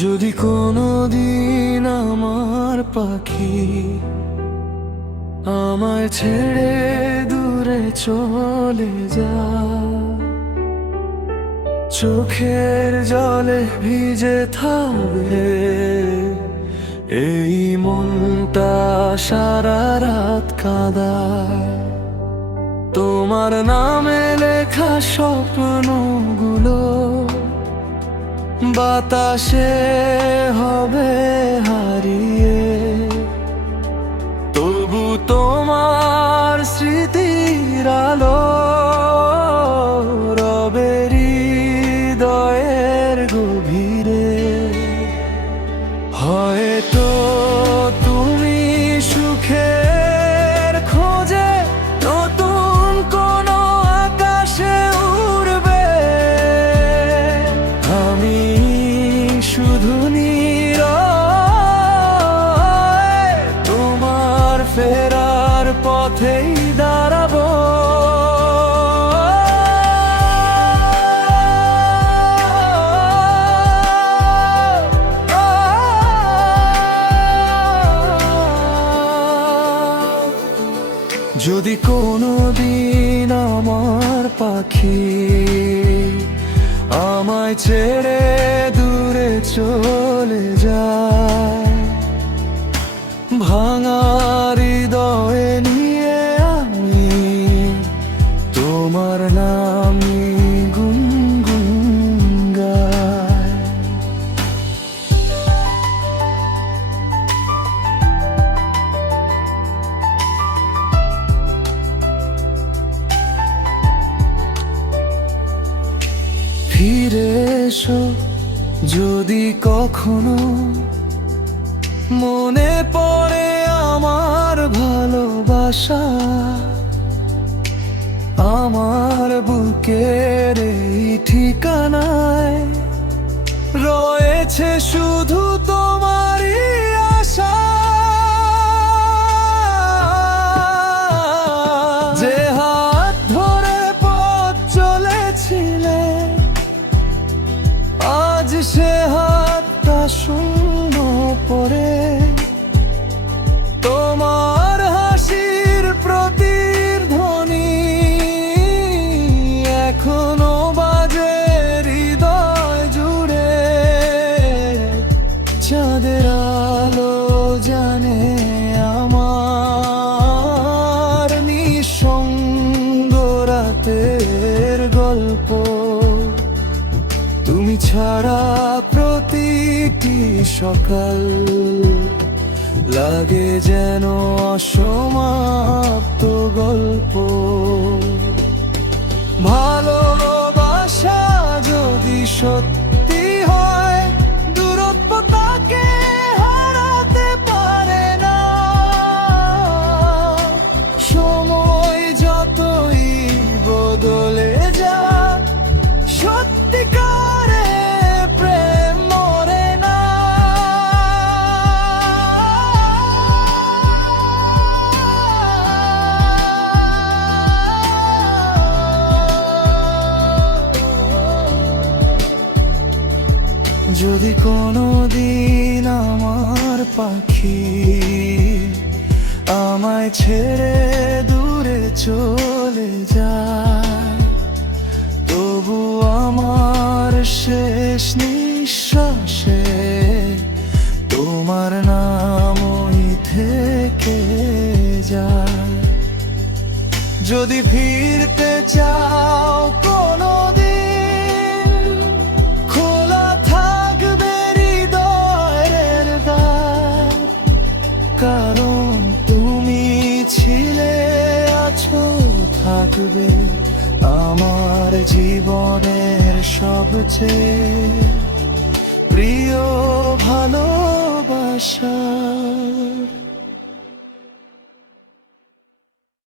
যদি কোনোদিন আমার পাখি আমায় ছেড়ে দূরে চলে যায়, চোখের জলে ভিজে থাকবে এই মনটা সারা রাত কাঁদায়। তোমার নামে লেখা স্বপ্নগুলো বাতাসে হবে হারিয়ে, তবু তোমার স্মৃতির আলো রবে হৃদয়ের গভীরে। হয়তো তুমি সুখের খোঁজে নতুন কোনো আকাশে উড়বে, আমি শুধু নীরবে তোমার ফেরার পথেই দাঁড়াবো। যদি কোনোদিন আমার পাখি আমায় ছেড়ে দূরে চলে যায়, ভাঙা হৃদয়ে নিয়ে আমি তোমার নামই গুনগুন গাই। ফিরে এসো যদি কখনো মনে পড়ে আমার ভালোবাসা, আমার বুকের এই ঠিকানায় রয়েছে শুধু তোমারই আশা। যে হাত ধরে পথ চলেছিলে আজ সে হাতটা শূন্য পড়ে, তোমার হাসির প্রতিধ্বনি এখনো বাজে হৃদয় জুড়ে। চাঁদের আলো জানে আমার নিঃসঙ্গ রাতের গল্প, তুমি ছাড়া প্রতিটি সকাল লাগে যেন অসমাপ্ত গল্প। ভালোবাসা যদি সত্যি হয় দূরত্ব তাকে হারাতে পারে না, সময় যতই বদলে যাক সত্যিকারে প্রেম মরে না। যদি কোনোদিন আমার পাখি আমায় ছেড়ে দূরে চলে যায়, তবু আমার শেষ নিঃশ্বাসে তোমার নামই থেকে যায়। যদি ফিরতে চাও কোনোদিন খোলা থাকবে হৃদয়ের দ্বার, কারণ তুমি ছিলে আছো থাকবে আমার জীবনের সবচেয়ে প্রিয় ভালোবাসা।